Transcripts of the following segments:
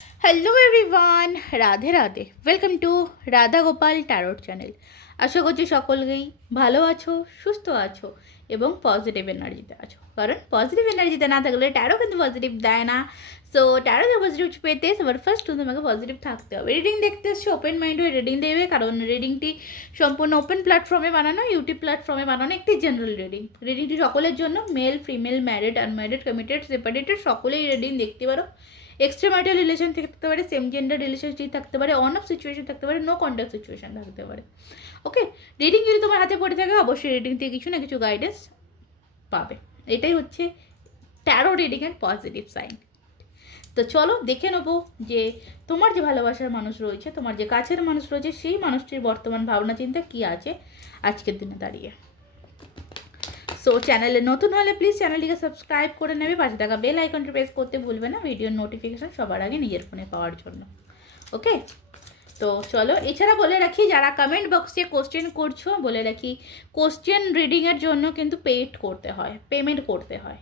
Hello everyone, Radhe Radhe. Welcome to Radha Gopal tarot channel. আশা করছি সকলেই ভালো আছো, সুস্থ আছো এবং পজিটিভ এনার্জিতে আছো। কারণ পজিটিভ এনার্জিতে না থাকলে ট্যারো কিন্তু পজিটিভ দেয় না। সো ট্যারোতে পজিটিভ পেতে সবার ফার্স্ট তোমাকে পজিটিভ থাকতে হবে। রিডিং দেখতে এসছো, ওপেন মাইন্ড হয়ে রিডিং দেবে, কারণ রিডিংটি সম্পূর্ণ ওপেন প্ল্যাটফর্মে বানানো, ইউটিউব প্ল্যাটফর্মে বানানো একটি জেনারেল রিডিং। রিডিংটি সকলের জন্য, male female, married unmarried, committed separated সকলেই রিডিং দেখতে পারো। এক্সট্রা ম্যারিটাল রিলেশন থাকতে পারে, সেম জেন্ডার রিলেশনশিপ থাকতে পারে, অন অফ সিচুয়েশন থাকতে পারে, নো কন্ট্যাক্ট সিচুয়েশন থাকতে পারে। ওকে, রিডিং যদি তোমার হাতে পড়ে থাকে অবশ্যই রিডিং থেকে কিছু না কিছু গাইডেন্স পাবে। এটাই হচ্ছে ট্যারো রিডিংয়ের পজিটিভ সাইন। তো চলো দেখে নেবো যে তোমার যে ভালোবাসার মানুষ রয়েছে, তোমার যে কাছের মানুষ রয়েছে, সেই মানুষটির বর্তমান ভাবনা চিন্তা কী আছে আজকের দিনে দাঁড়িয়ে। সো চ্যানেলে নতুন হলে প্লিজ চ্যানেলটিকে সাবস্ক্রাইব করে নেবে, পাশে থাকা বেল আইকনটি প্রেস করতে ভুলবে না ভিডিওর নোটিফিকেশান সবার আগে নিজের ফোনে পাওয়ার জন্য। ওকে, তো চলো। এছাড়া বলে রাখি, যারা কমেন্ট বক্সে কোশ্চেন করছো, বলে রাখি কোশ্চেন রিডিংয়ের জন্য কিন্তু পেমেন্ট করতে হয়।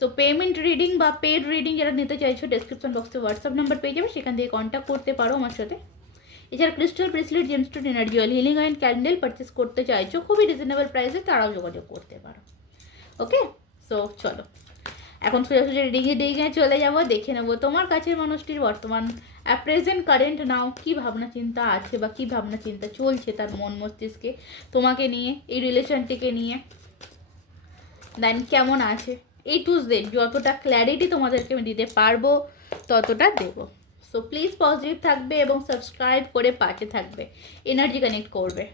তো পেমেন্ট রিডিং বা পেড রিডিং যারা নিতে চাইছো, ডেসক্রিপশন বক্সে হোয়াটসঅ্যাপ নাম্বার পেয়ে যাবে, সেখান থেকে কন্ট্যাক্ট করতে পারো আমার সাথে। এছাড়া crystal bracelet, gemstone, energy oil, healing oil, candle purchase করতে চাইছো খুবই রিজনেবল প্রাইসে, তারাও যোগাযোগ করতে পারো। ওকে, সো চলো এখন সোজাসুজি রিডিংয়ে চলে যাব, দেখে নেবো তোমার কাছের মানুষটির বর্তমান প্রেজেন্ট কারেন্ট নাও কী ভাবনা চিন্তা আছে বা কী ভাবনা চিন্তা চলছে তার মন মস্তিষ্কে তোমাকে নিয়ে, এই রিলেশনটিকে নিয়ে, দেন কেমন আছে। এই টু জেড যতটা ক্ল্যারিটি তোমাদেরকে আমি দিতে পারবো ততটা দেবো। সো প্লিজ পজিটিভ থাকবে এবং সাবস্ক্রাইব করে পাশে থাকবে, এনার্জি কানেক্ট করবে।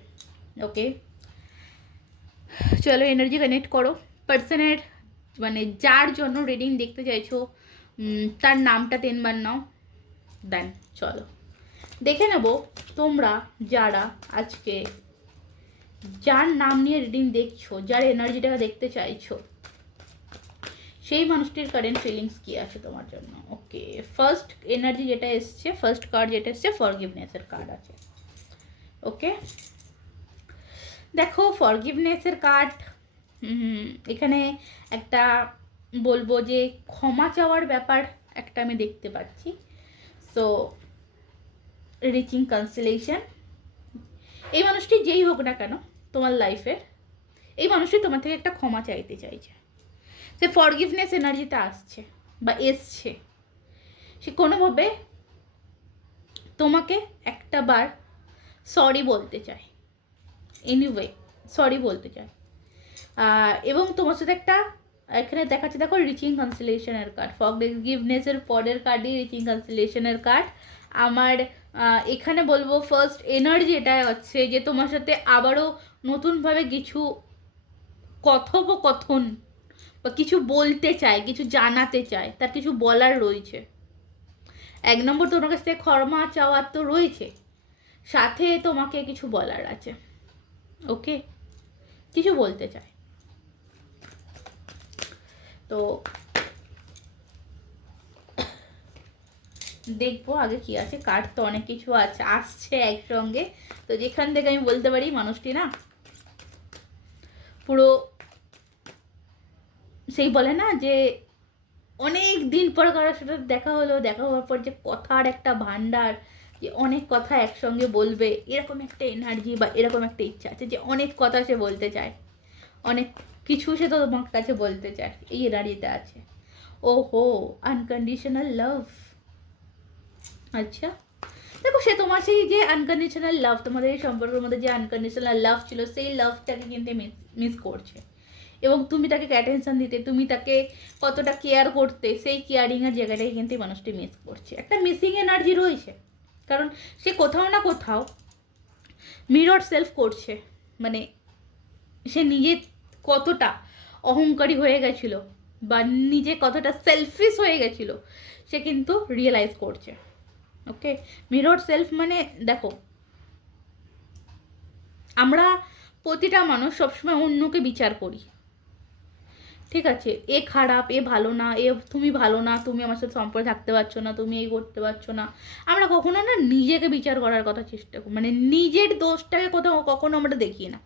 ওকে, চলো এনার্জি কানেক্ট করো। পার্সনের মানে যার জন্য রিডিং দেখতে চাইছো তার নামটা 3বার নাও, দেন চলো দেখে নেব তোমরা যারা আজকে যার নাম নিয়ে রিডিং দেখছো, যার এনার্জিটাকে দেখতে চাইছো, সেই মানুষটির কারেন্ট ফিলিংস কী আছে তোমার জন্য। ওকে, ফার্স্ট এনার্জি যেটা এসছে, ফার্স্ট কার্ড যেটা এসছে, ফরগিভনেসের কার্ড আছে। ওকে, দেখো ফরগিভনেসের কার্ড, এখানে একটা বলবো যে ক্ষমা চাওয়ার ব্যাপার একটা আমি দেখতে পাচ্ছি। সো রিচিং কনসিলেশন, এই মানুষটি যেই হোক না কেন তোমার লাইফের, এই মানুষটি তোমার থেকে একটা ক্ষমা চাইতে চাইছে। সে ফরগিভনেস এনার্জিতে আসছে বা এসছে, সে কোনোভাবে তোমাকে একটা বার সরি বলতে চায়, এনিওয়ে সরি বলতে চায়। এবং তোমার সাথে একটা, এখানে দেখাচ্ছে দেখো রিচিং কনসিলেশনের কার্ড, ফরগিভনেসের পরের কার্ডই রিচিং কনসিলেশনের কার্ড। আমার এখানে বলবো ফার্স্ট এনার্জি এটা হচ্ছে যে তোমার সাথে আবারও নতুনভাবে কিছু কথোপকথন বা কিছু বলতে চায়, কিছু জানাতে চায়, তার কিছু বলার রয়েছে। 1 নম্বর তোমার কাছ থেকে ক্ষমা চাওয়ার তো রয়েছে, সাথে তোমাকে কিছু বলার আছে। ওকে, কিছু বলতে চায়। তো দেখবো আগে কি আছে, কার্ড তো অনেক কিছু আছে আসছে একসঙ্গে। তো যেখান থেকে আমি বলতে পারি মানুষটি না পুরো সেই বলে না যে অনেক দিন পর কারোর সাথে দেখা হলো, দেখা হওয়ার পর যে কথার একটা ভান্ডার, যে অনেক কথা একসঙ্গে বলবে, এরকম একটা এনার্জি বা এরকম একটা ইচ্ছা আছে যে অনেক কথা সে বলতে চায়, অনেক কিছু সে তো তোমার কাছে বলতে চায়, এই এনার্জিতে আছে। ও হো, আনকন্ডিশনাল লাভ। আচ্ছা, দেখো সে তোমার সেই যে আনকন্ডিশনাল লাভ, তোমাদের এই সম্পর্কের মধ্যে যে আনকন্ডিশনাল লাভ ছিল, সেই লাভটাকে কিন্তু মিস করছে। এবং তুমি তাকে অ্যাটেনশন দিতে, তুমি তাকে কতটা কেয়ার করতে, সেই কেয়ারিংয়ের জায়গাটাকে কিন্তু মানুষটি মিস করছে। একটা মিসিং এনার্জি রয়েছে, কারণ সে কোথাও না কোথাও মিরর সেলফ করছে। মানে সে নিজে কতটা অহংকারী হয়ে গেছিলো বা নিজে কতটা সেলফিশ হয়ে গেছিলো, সে কিন্তু রিয়েলাইজ করছে। ওকে, মিরর সেলফ মানে দেখো, আমরা প্রতিটা মানুষ সবসময় অন্যকে বিচার করি, ঠিক আছে, এ খারাপ, এ ভালো না, এ তুমি ভালো না, তুমি আমার সাথে সম্পর্কে থাকতে পারছো না, তুমি এই করতে পারছো না। আমরা কখনো না নিজেকে বিচার করার কথা চেষ্টা করি, মানে নিজের দোষটাকে কোথাও কখনো আমরা দেখি না।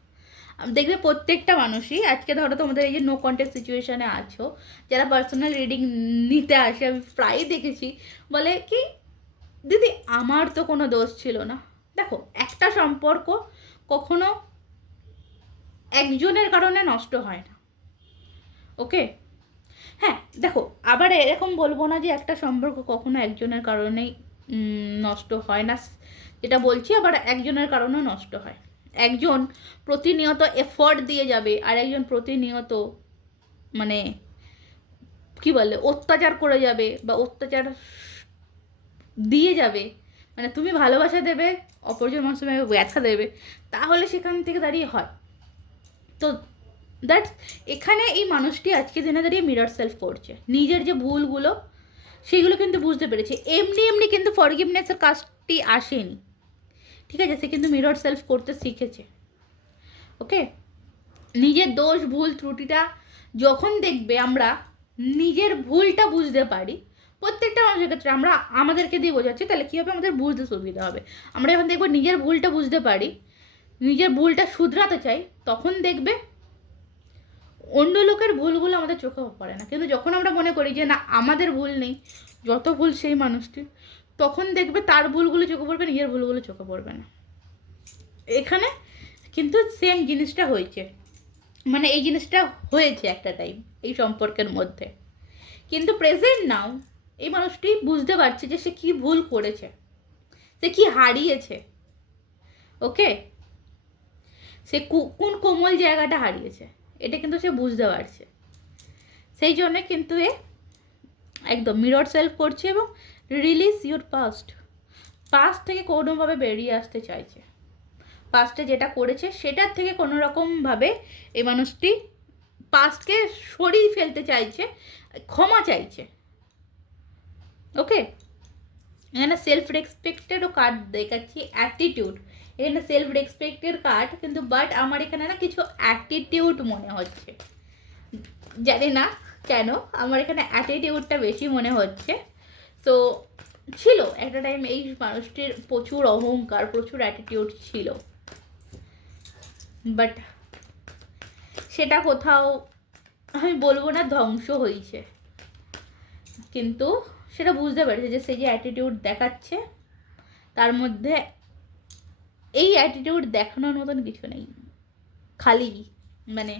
দেখবে প্রত্যেকটা মানুষই, আজকে ধরো তোমাদের এই যে নো কন্ট্যাক্ট সিচুয়েশানে আছো, যারা পার্সোনাল রিডিং নিতে আসে, আমি প্রায়ই দেখেছি বলে কি দিদি আমার তো কোনো দোষ ছিল না। দেখো, একটা সম্পর্ক কখনো একজনের কারণে নষ্ট হয় না, ওকে? হ্যাঁ দেখো, আবার এরকম বলবো না যে একটা সম্পর্ক কখনো একজনের কারণেই নষ্ট হয় না, যেটা বলছি আবার একজনের কারণেও নষ্ট হয়। একজন প্রতিনিয়ত এফোর্ট দিয়ে যাবে, আর একজন প্রতিনিয়ত মানে কি বলে অত্যাচার করে যাবে বা অত্যাচার দিয়ে যাবে, মানে তুমি ভালোবাসা দেবে, অপরজন মানুষ তুমি ব্যথা দেবে, তাহলে সেখান থেকে দাঁড়িয়ে হয়। তো দ্যাটস, এখানে এই মানুষটি আজকে দিনে দাঁড়িয়ে মিরর সেলফ করছে, নিজের যে ভুলগুলো সেগুলো কিন্তু বুঝতে পেরেছে। এমনি এমনি কিন্তু ফরগিভনেসের কাজটি আসেনি, ঠিক আছে? সে কিন্তু মিরর সেলফ করতে শিখেছে, ওকে? নিজের দোষ ভুল ত্রুটিটা যখন দেখবে আমরা নিজের ভুলটা বুঝতে পারি, প্রত্যেকটা মানুষের ক্ষেত্রে আমরা আমাদেরকে দিয়ে বোঝাচ্ছি, তাহলে কী হবে, আমাদের বুঝতে সুবিধা হবে। আমরা যখন দেখবো নিজের ভুলটা বুঝতে পারি, নিজের ভুলটা শুধরাতে চাই, তখন দেখবে অন্য লোকের ভুলগুলো আমাদের চোখে পড়ে না। কিন্তু যখন আমরা মনে করি যে না আমাদের ভুল নেই, যত ভুল সেই মানুষটির, তখন দেখবে তার ভুলগুলো চোখে পড়বে, নিজের ভুলগুলো চোখে পড়বে না। এখানে কিন্তু সেম জিনিসটা হয়েছে, মানে এই জিনিসটা হয়েছে একটা টাইম এই সম্পর্কের মধ্যে। কিন্তু প্রেজেন্ট নাও এই মানুষটি বুঝতে পারছে যে সে কি ভুল করেছে, সে কি হারিয়েছে, ওকে? সে কোন কোমল জায়গাটা হারিয়েছে, এটা কিন্তু সে বুঝতে পারছে। সেই জন্যে কিন্তু এ একদম মিরর সেলফ করছে এবং রিলিজ ইউর পাস্ট থেকে কোনোভাবে বেরিয়ে আসতে চাইছে। পাস্টে যেটা করেছে সেটার থেকে কোনো রকমভাবে এই মানুষটি পাস্টকে সরিয়ে ফেলতে চাইছে, ক্ষমা চাইছে, ওকে? এখানে সেলফ রেসপেক্টেরও কার্ড দেখাচ্ছি, অ্যাটিটিউড, এখানে সেলফ রেসপেক্টের কার্ড, কিন্তু বাট আমার এখানে না কিছু অ্যাটিটিউড মনে হচ্ছে, জানি না কেন আমার এখানে অ্যাটিটিউডটা বেশি মনে হচ্ছে। তো ছিল একটা টাইম এই মানুষটির প্রচুর অহংকার, প্রচুর অ্যাটিটিউড ছিল, বাট সেটা কোথাও আমি বলবো না ধ্বংস হয়েছে, কিন্তু সেটা বুঝতে পেরেছে যে সেই যে অ্যাটিটিউড দেখাচ্ছে তার মধ্যে এই অ্যাটিটিউড দেখানোর মতন কিছু নেই, খালি মানে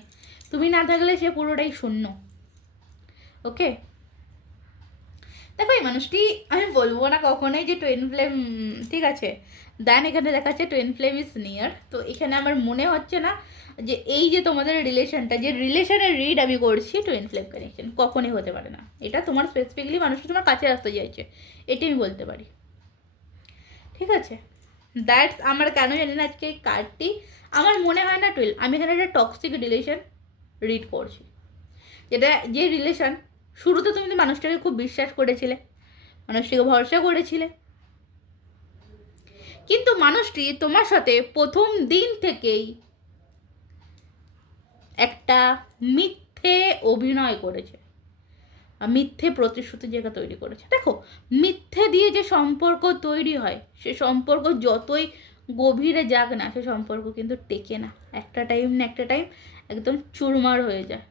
তুমি না থাকলে সে পুরোটাই শূন্য, ওকে? দেখো এই মানুষটি আমি বলবো না কখনোই যে টুইন ফ্লেম, ঠিক আছে? দেন এখানে দেখাচ্ছে টুইন ফ্লেম ইজ নিয়ার। তো এখানে আমার মনে হচ্ছে না যে এই যে তোমাদের রিলেশনটা, যে রিলেশনের রিড আমি করছি টুইন ফ্লেম কানেকশন, কখনই হতে পারে না। এটা তোমার স্পেসিফিকলি মানুষটা তোমার কাছে আসতে চাইছে, এটি আমি বলতে পারি, ঠিক আছে? দ্যাটস আমার কেন জানি না আজকে এই কার্ডটি আমার মনে হয় না টুয়েলভ। আমি এখানে একটা টক্সিক রিলেশন রিড করছি, যেটা যে রিলেশন শুরুতে তুমি মানুষটাকে খুব বিশ্বাস করেছিলে, মানুষটিকে ভরসা করেছিলে, কিন্তু মানুষটি তোমার সাথে প্রথম দিন থেকেই একটা মিথ্যে অভিনয় করেছে, মিথ্যে প্রতিশ্রুতির জায়গা তৈরি করেছে। দেখো, মিথ্যে দিয়ে যে সম্পর্ক তৈরি হয় সে সম্পর্ক যতই গভীরে যাক না, সে সম্পর্ক কিন্তু টেকে না, একটা টাইম না একটা টাইম একদম চুরমার হয়ে যায়।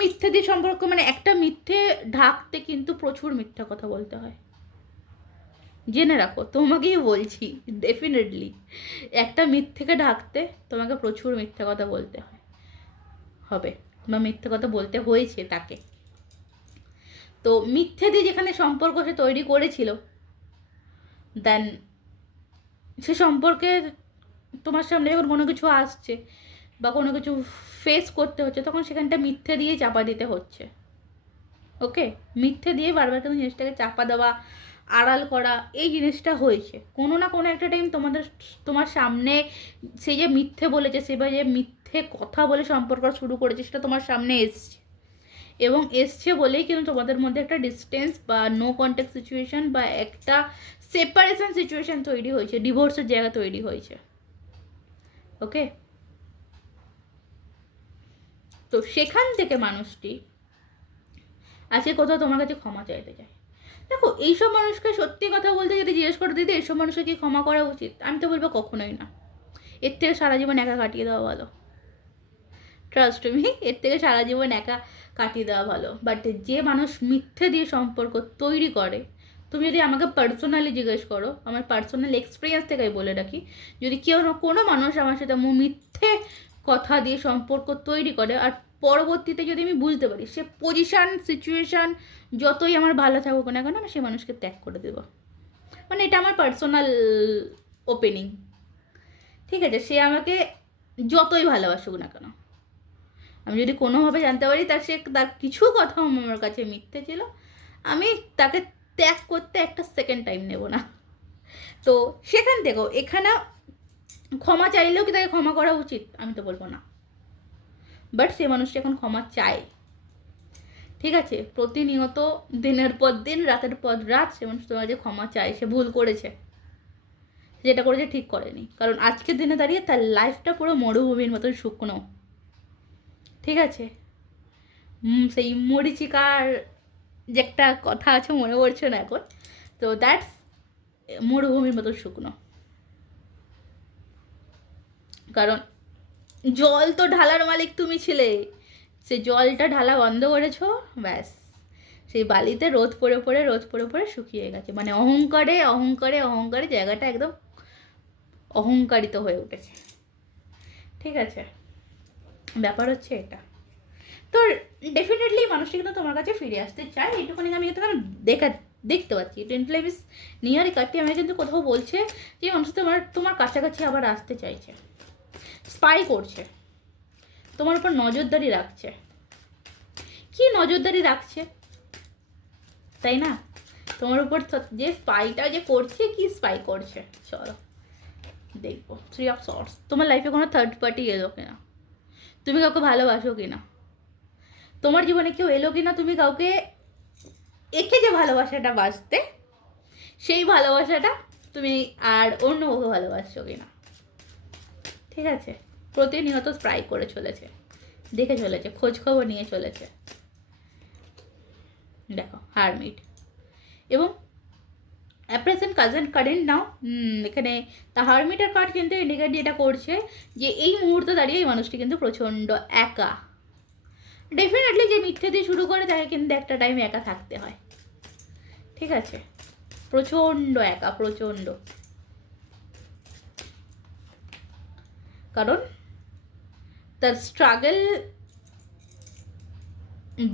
মিথ্যে দিয়ে সম্পর্ক মানে একটা মিথ্যে ঢাকতে কিন্তু প্রচুর মিথ্যা কথা বলতে হয়, জেনে রাখো, তোমাকেই বলছি, ডেফিনেটলি একটা মিথ্যেকে ঢাকতে তোমাকে প্রচুর মিথ্যা কথা বলতে হবে বা মিথ্যে কথা বলতে হয়েছে তাকে। তো মিথ্যে দিয়ে যেখানে সম্পর্ক সে তৈরি করেছিল, দেন সে সম্পর্কে তোমার সামনে যখন কোনো কিছু আসছে বা কোনো কিছু ফেস করতে হচ্ছে, তখন সেখানটা মিথ্যে দিয়ে চাপা দিতে হচ্ছে, ওকে? মিথ্যে দিয়ে বারবার কিন্তু জিনিসটাকে চাপা দেওয়া, আড়াল করা, এই জিনিসটা হয়েছে। কোনো না কোনো একটা টাইম তোমার সামনে সে যে মিথ্যে বলেছে, সে বা যে মিথ্যে কথা বলে সম্পর্ক শুরু করেছে, সেটা তোমার সামনে এসছে, এবং এসছে বলেই কিন্তু তোমাদের মধ্যে একটা ডিস্টেন্স বা নো কন্ট্যাক্ট সিচুয়েশন বা একটা সেপারেশন সিচুয়েশন তৈরি হয়েছে, ডিভোর্সের জায়গা তৈরি হয়েছে, ওকে? তো সেখান থেকে মানুষটি আজকে কোথাও তোমার কাছে ক্ষমা চাইতে চায়। দেখো, এইসব মানুষকে সত্যি কথা বলতে যদি জিজ্ঞেস করে দিদি এইসব মানুষকে কি ক্ষমা করা উচিত, আমি তো বলবো কখনোই না। এর থেকে সারা জীবন একা কাটিয়ে দেওয়া ভালো, ট্রাস্ট মি, এর থেকে সারা জীবন একা কাটিয়ে দেওয়া ভালো। বাট যে মানুষ মিথ্যে দিয়ে সম্পর্ক তৈরি করে তুমি যদি আমাকে পার্সোনালি জিজ্ঞেস করো, আমার পার্সোনাল এক্সপিরিয়েন্স থেকে বলে রাখি, যদি কেউ কোনো মানুষ আমার সাথে মিথ্যে কথা দিয়ে সম্পর্ক তৈরি করে আর পরবর্তীতে যদি আমি বুঝতে পারি সে পজিশান সিচুয়েশান যতই আমার ভালো থাকুক না কেন, আমি সেই মানুষকে ত্যাগ করে দেবো। মানে এটা আমার পার্সোনাল ওপিনিং, ঠিক আছে? সে আমাকে যতই ভালোবাসুক না কেন, আমি যদি কোনোভাবে জানতে পারি তার কিছু কথা আমার কাছে মিথ্যে ছিল, আমি তাকে ত্যাগ করতে একটা সেকেন্ড টাইম নেব না। তো সেখান থেকেও এখানে ক্ষমা চাইলেও কি তাকে ক্ষমা করা উচিত? আমি তো বলবো না। বাট সে মানুষটা এখন ক্ষমা চায়, ঠিক আছে? প্রতিনিয়ত দিনের পর দিন, রাতের পর রাত সে মানুষ তোমার কাছে ক্ষমা চায়। সে ভুল করেছে, যেটা করেছে ঠিক করেনি, কারণ আজকের দিনে দাঁড়িয়ে তার লাইফটা পুরো মরুভূমির মতন শুকনো, ঠিক আছে? সেই মরিচিকার যে একটা কথা আছে, মনে পড়ছে না এখন, তো দ্যাটস মরুভূমির মতো শুকনো। কারণ জল তো ঢালার মালিক তুমি ছিলে, সে জলটা ঢালা বন্ধ করেছো, ব্যাস সেই বালিতে রোদ পড়ে পড়ে শুকিয়ে গেছে। মানে অহংকারে অহংকারে অহংকারে জায়গাটা একদম অহংকারিত হয়ে উঠেছে, ঠিক আছে? ব্যাপার হচ্ছে এটা। তো ডেফিনেটলি মানুষটা কিন্তু তোমার কাছে ফিরে আসতে চায়, এইটুকুনি আমি কিন্তু দেখতে পাচ্ছি। টেন্ট লাইফ ইস নিয়ারই কাটতে আমি কিন্তু কোথাও বলছে যে মানুষ তোমার কাছাকাছি আবার আসতে চাইছে, স্পাই করছে, তোমার উপর নজরদারি রাখছে। কি নজরদারি রাখছে, তাই না? তোমার উপর যে স্পাইটা যে করছে, কি স্পাই করছে চলো দেখবো। 3 of Swords, তোমার লাইফে কোনো থার্ড পার্টি এলো কিনা, তুমি কাউকে ভালোবাসো কিনা, তোমার জীবনে কেউ এলো কিনা, তুমি কাউকে একে যে ভালোবাসাটা বাঁচতে, সেই ভালোবাসাটা তুমি আর অন্য কাউকে ভালোবাসছো কিনা, ঠিক আছে? প্রতিনিয়ত স্প্রাই করে চলেছে, দেখে চলেছে, খোঁজ খবর নিয়ে চলেছে। দেখো হারমিট এবং অ্যাপ্রেজেন্ট কারেন্ট নাও, এখানে দ্য হারমিটের কার্ড কিন্তু ইন্ডিকেট যেটা করছে যে এই মুহূর্তে দাঁড়িয়ে এই মানুষটি কিন্তু প্রচণ্ড একা। ডেফিনেটলি যে মিথ্যে দিয়ে শুরু করে তাকে কিন্তু একটা টাইমে একা থাকতে হয়, ঠিক আছে? প্রচণ্ড একা, প্রচণ্ড। কারণ তার স্ট্রাগল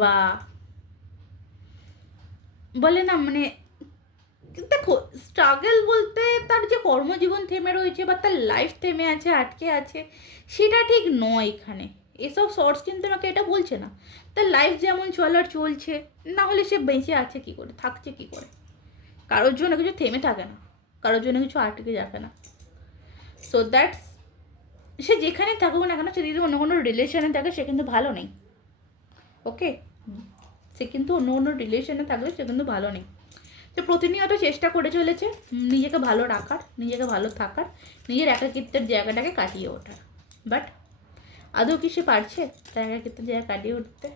বা বলে না, মানে দেখো স্ট্রাগল বলতে তার যে কর্মজীবন থেমে রয়েছে বা তার লাইফ থেমে আছে, আটকে আছে, সেটা ঠিক নয় এখানে। এসব শর্টস কিন্তু আমাকে এটা বলছে না। তার লাইফ যেমন চলার চলছে, না হলে সে বেঁচে আছে কী করে, থাকছে কী করে? কারোর জন্য কিছু থেমে থাকে না, কারোর জন্য কিছু আটকে যাবে না। সো দ্যাটস, সে যেখানে থাকুক না কেন, সে যদি অন্য কোনো রিলেশনে থাকে সে কিন্তু ভালো নেই, ওকে? সে কিন্তু অন্য কোনো রিলেশনে থাকলে সে কিন্তু ভালো নেই। তো প্রতিনিয়ত চেষ্টা করে চলেছে নিজেকে ভালো রাখার, নিজেকে ভালো থাকার, নিজের একাকিত্বের জায়গাটাকে কাটিয়ে ওঠার। বাট আদৌ কি সে পারছে তার একাকিত্বের জায়গা কাটিয়ে উঠতে?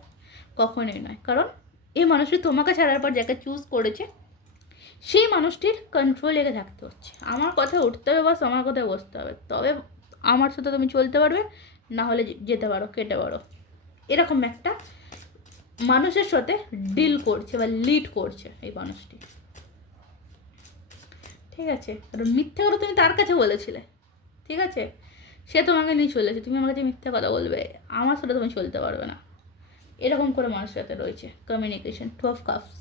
কখনোই নয়। কারণ এই মানুষটি তোমাকে ছাড়ার পর যাকে চুজ করেছে, সেই মানুষটির কন্ট্রোল লেগে থাকতে হচ্ছে। আমার কথায় উঠতে হবে, বাস আমার কথায় বসতে হবে, তবে আমার সাথে তুমি চলতে পারবে, না হলে যেতে পারো, কেটে পারো। এরকম একটা মানুষের সাথে ডিল করছে বা লিড করছে এই মানুষটি, ঠিক আছে? কারণ মিথ্যে কথা তুমি তার কাছে বলেছিলে, ঠিক আছে? সে তোমাকে নিয়ে চলেছে, তুমি আমার কাছে মিথ্যে কথা বলবে, আমার সাথে তুমি চলতে পারবে না। এরকম করে মানুষের সাথে রয়েছে কমিউনিকেশন। 2 of Cups,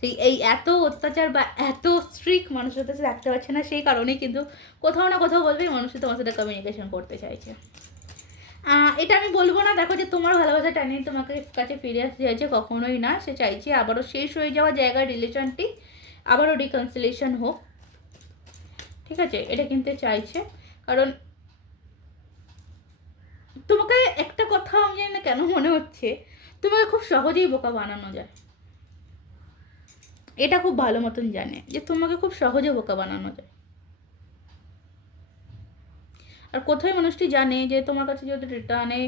সেই এই এত অত্যাচার বা এত স্ট্রিক্ট মানুষের সাথে রাখতে পারছে না, সেই কারণেই কিন্তু কোথাও না কোথাও বলবে মানুষের তোমার সাথে কমিউনিকেশন করতে চাইছে। এটা আমি বলবো না দেখো যে তোমার ভালোবাসা টানিয়ে তোমাকে কাছে ফিরে আসতে চাইছে, কখনোই না। সে চাইছে আবারও শেষ হয়ে যাওয়া জায়গার রিলেশনটি আবারও রিকনসিলেশন হোক, ঠিক আছে? এটা কিন্তু চাইছে। কারণ তোমাকে একটা কথা আমি জানি না কেন মনে হচ্ছে তোমাকে খুব সহজেই বোকা বানানো যায়। এটা খুব ভালো মতন জানে যে তোমাকে খুব সহজে বোকা বানানো যায়। আর কোথায় মানুষটি জানে যে তোমার কাছে যদি রিটার্নে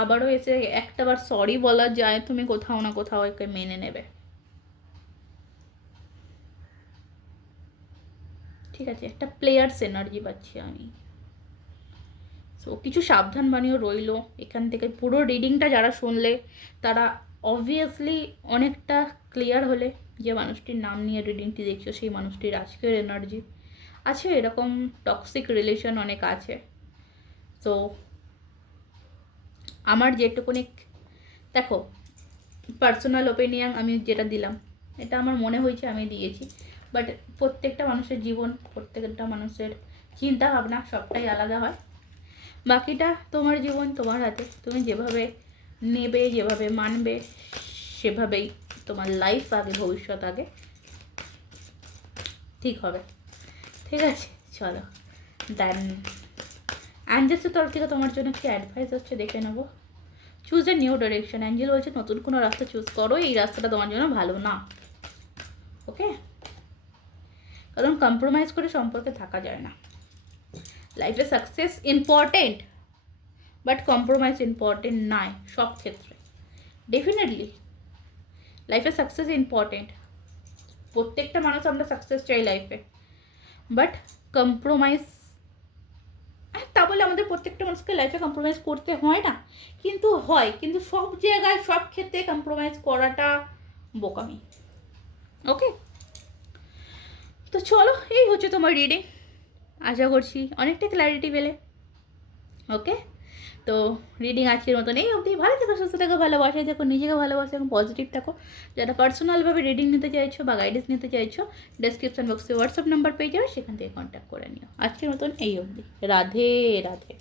আবারও এসে একটাবার সরি বলা যায়, তুমি কোথাও না কোথাও একে মেনে নেবে, ঠিক আছে? একটা প্লেয়ার্স এনার্জি পাচ্ছি আমি। সো কিছু সাবধান বাণীও রইলো এখান থেকে। পুরো রিডিংটা যারা শুনলে তারা অবভিয়াসলি অনেকটা ক্লিয়ার হলে, যে মানুষটির নাম নিয়ে রিডিংটি দেখছো সেই মানুষটির আজকের এনার্জি আছে, এরকম টক্সিক রিলেশন অনেক আছে। তো আমার যেটুকুনি, দেখো, পার্সোনাল ওপিনিয়ন আমি যেটা দিলাম এটা আমার মনে হয়েছে আমি দিয়েছি, বাট প্রত্যেকটা মানুষের জীবন, প্রত্যেকটা মানুষের চিন্তা ভাবনা সবটাই আলাদা হয়। বাকিটা তোমার জীবন, তোমার হাতে, তুমি যেভাবে নেবে, যেভাবে মানবে, সেভাবেই তোমার লাইফ আগে, ভবিষ্যৎ আগে ঠিক হবে। ঠিক আছে, চলো দেন অ্যাঞ্জেলসের তরফ থেকে তোমার জন্য কি অ্যাডভাইস হচ্ছে দেখে নেবো। Choose a new direction. Angel বলছে নতুন কোনো রাস্তা চুজ করো, এই রাস্তাটা তোমার জন্য ভালো না। ওকে, কারণ কম্প্রোমাইজ করে সম্পর্কে থাকা যায় না। লাইফে success important, but compromise important নয় সব ক্ষেত্রে। ডেফিনেটলি লাইফে সাকসেস ইম্পর্টেন্ট, প্রত্যেকটা মানুষ আমরা সাকসেস চাই লাইফে, বাট কম্প্রোমাইজ, তা বলে আমাদের প্রত্যেকটা মানুষকে লাইফে কম্প্রোমাইজ করতে হয় না, কিন্তু হয়, কিন্তু সব জায়গায় সব ক্ষেত্রে কম্প্রোমাইজ করাটা বোকামি। ওকে, তো চলো, এই হচ্ছে তোমার রিডিং। আশা করছি অনেকটা ক্ল্যারিটি পেলে। ওকে, তো রিডিং আজকের মতন এই অবধি। ভালো থেকো, সুস্থ থেকো, ভালোবাসায় থেকো, নিজেকে ভালোবাসো এবং পজিটিভ থাকো। যারা পার্সোনালভাবে রিডিং নিতে চাইছো বা গাইডেন্স নিতে চাইছো, ডেসক্রিপশন বক্সে হোয়াটসঅ্যাপ নাম্বার পেয়ে যাবে, সেখান থেকে কন্ট্যাক্ট করে নিও। আজকের মতন এই অবধি। রাধে রাধে।